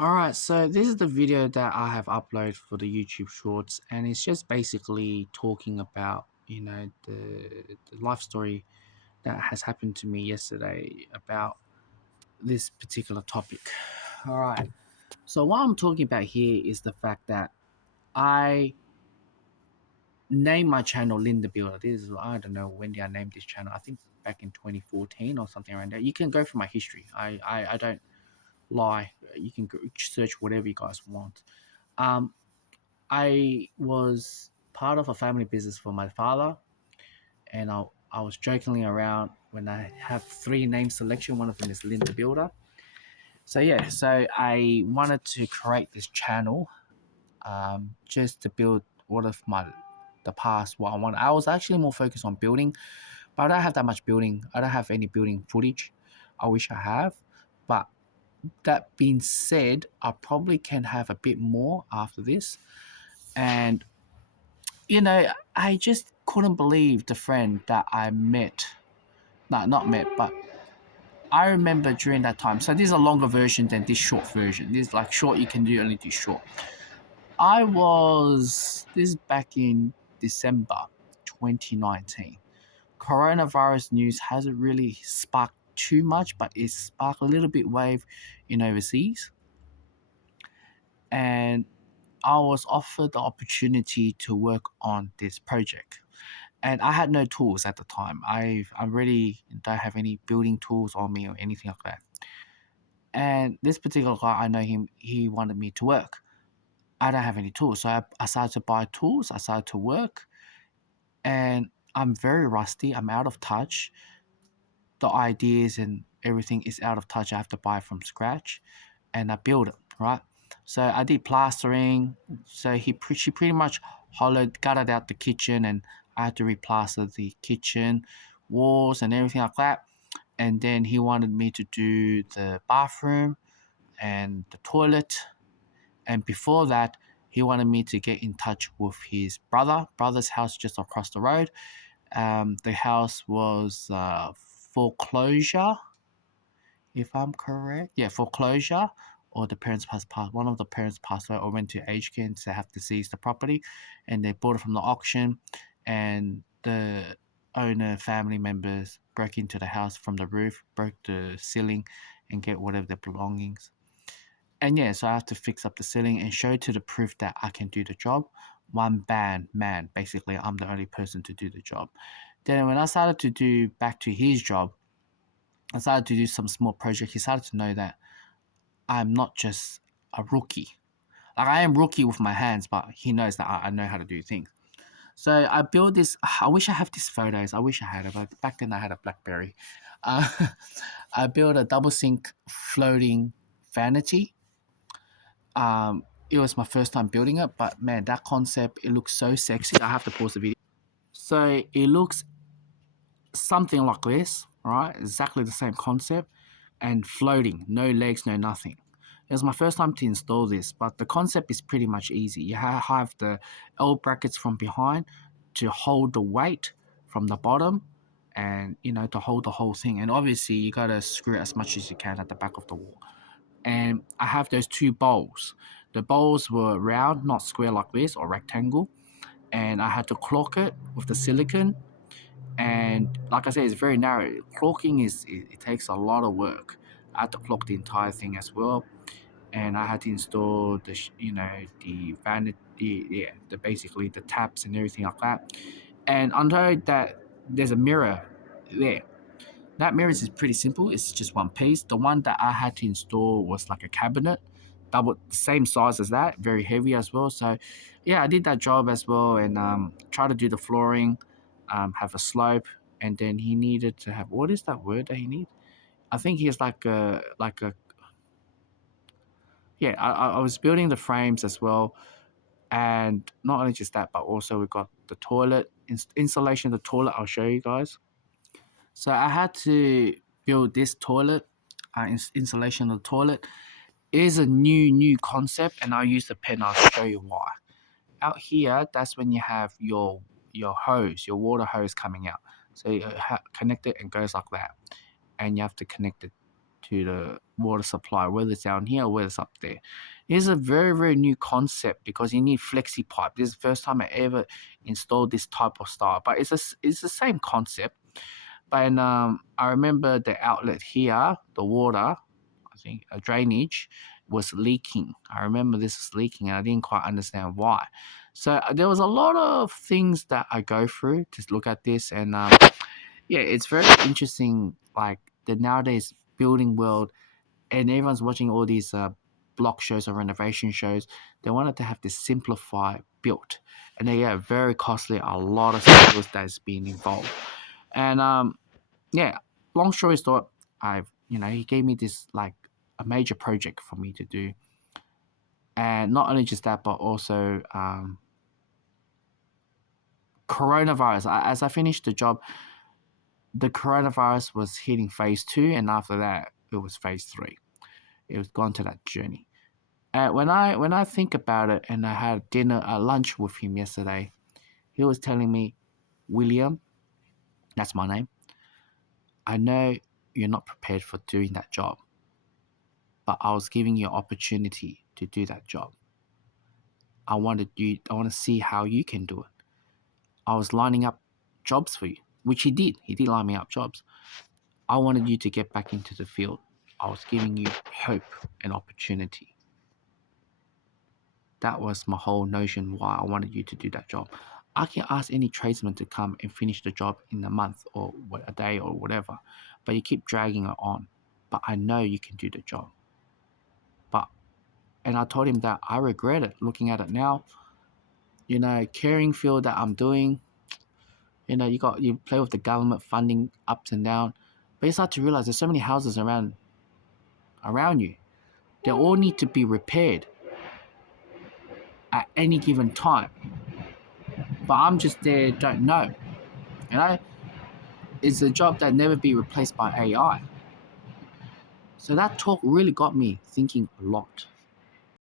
Alright, so this is the video that I have uploaded for the YouTube Shorts, and it's just basically talking about, the life story that has happened to me yesterday about this particular topic. Alright, so what I'm talking about here is the fact that I named my channel Linda Builder. This is, I don't know when did I name this channel. I think back in 2014 or something around there. You can go for my history. I don't lie. You can search whatever you guys want. Um, I was part of a family business for my father, and I was jokingly around when I have three name selection. One of them is Linda Builder. So yeah, so I wanted to create this channel, just to build all of the past what I want. I was actually more focused on building, but I don't have that much building. I don't have any building footage. I wish I have, but that being said, I probably can have a bit more after this. And I just couldn't believe the friend that I met. No, not met, but I remember during that time. So this is a longer version than this short version. This is like short, you can do only do short. This is back in December 2019. Coronavirus news hasn't really sparked too much, but it sparked a little bit wave in overseas. And I was offered the opportunity to work on this project. And I had no tools at the time. I really don't have any building tools on me or anything like that. And this particular guy, I know him. He wanted me to work. I don't have any tools, so I started to buy tools. I started to work, and I'm very rusty. I'm out of touch. The ideas and everything is out of touch. I have to buy from scratch, and I build it right. So I did plastering. So she pretty much gutted out the kitchen, and I had to replaster the kitchen walls and everything like that. And then he wanted me to do the bathroom and the toilet. And before that, he wanted me to get in touch with his brother's house just across the road. The house was foreclosure, if I'm correct. Yeah, foreclosure, or the parents passed. One of the parents passed away or went to aged care, and they have to seize the property, and they bought it from the auction, and the owner family members broke into the house from the roof, broke the ceiling, and get whatever their belongings. And yeah, so I have to fix up the ceiling and show to the proof that I can do the job. One band man, basically, I'm the only person to do the job. Then when I started to do back to his job, I started to do some small project. He started to know that I'm not just a rookie. Like I am rookie with my hands, but he knows that I know how to do things. So I built this. I wish I have these photos. I wish I had it, but back then I had a BlackBerry. Uh, I built a double sink floating vanity. It was my first time building it, but man, that concept, it looks so sexy. I have to pause the video. So it looks something like this, right? Exactly the same concept and floating, no legs, no nothing. It was my first time to install this, but the concept is pretty much easy. You have the L brackets from behind to hold the weight from the bottom, and to hold the whole thing. And obviously you gotta screw it as much as you can at the back of the wall. And I have those two bowls. The bowls were round, not square like this or rectangle, and I had to caulk it with the silicone. And like I said, it's very narrow. Caulking it takes a lot of work. I had to caulk the entire thing as well, and I had to install the vanity, yeah, the basically the taps and everything like that. And under that, there's a mirror there. That mirror is pretty simple. It's just one piece. The one that I had to install was like a cabinet, double same size as that, very heavy as well. So, yeah, I did that job as well, and try to do the flooring, have a slope, and then he needed to have, what is that word that he need? I think he has like a yeah. I was building the frames as well, and not only just that, but also we got the toilet installation of the toilet. I'll show you guys. So I had to build this toilet, installation of the toilet. It is a new concept, and I'll use the pen. I'll show you why. Out here, that's when you have your hose, your water hose coming out. So you connect it and goes like that, and you have to connect it to the water supply, whether it's down here or whether it's up there. It's a very, very new concept because you need flexi pipe. This is the first time I ever installed this type of style, but it's the same concept. But I remember the outlet here, the water, I think a drainage was leaking. I remember this was leaking and I didn't quite understand why. So there was a lot of things that I go through to look at this, and yeah, it's very interesting. Like the nowadays building world, and everyone's watching all these block shows or renovation shows. They wanted to have this simplified built, and they are very costly. A lot of skills that's being involved, and yeah. Long story short, he gave me this like a major project for me to do, and not only just that, but also coronavirus. As I finished the job, the coronavirus was hitting phase 2, and after that, it was phase 3. It was gone to that journey. And when I think about it, and I had lunch with him yesterday, he was telling me, William, that's my name. I know you're not prepared for doing that job, but I was giving you an opportunity to do that job. I want to see how you can do it. I was lining up jobs for you, which he did. He did line me up jobs. I wanted you to get back into the field. I was giving you hope and opportunity. That was my whole notion why I wanted you to do that job. I can ask any tradesman to come and finish the job in a month or a day or whatever, but you keep dragging it on. But I know you can do the job. And I told him that I regret it looking at it now. Caring field that I'm doing, you play with the government funding ups and down, but you start to realize there's so many houses around you. They all need to be repaired at any given time. But I'm just there, don't know. It's a job that never be replaced by AI. So that talk really got me thinking a lot.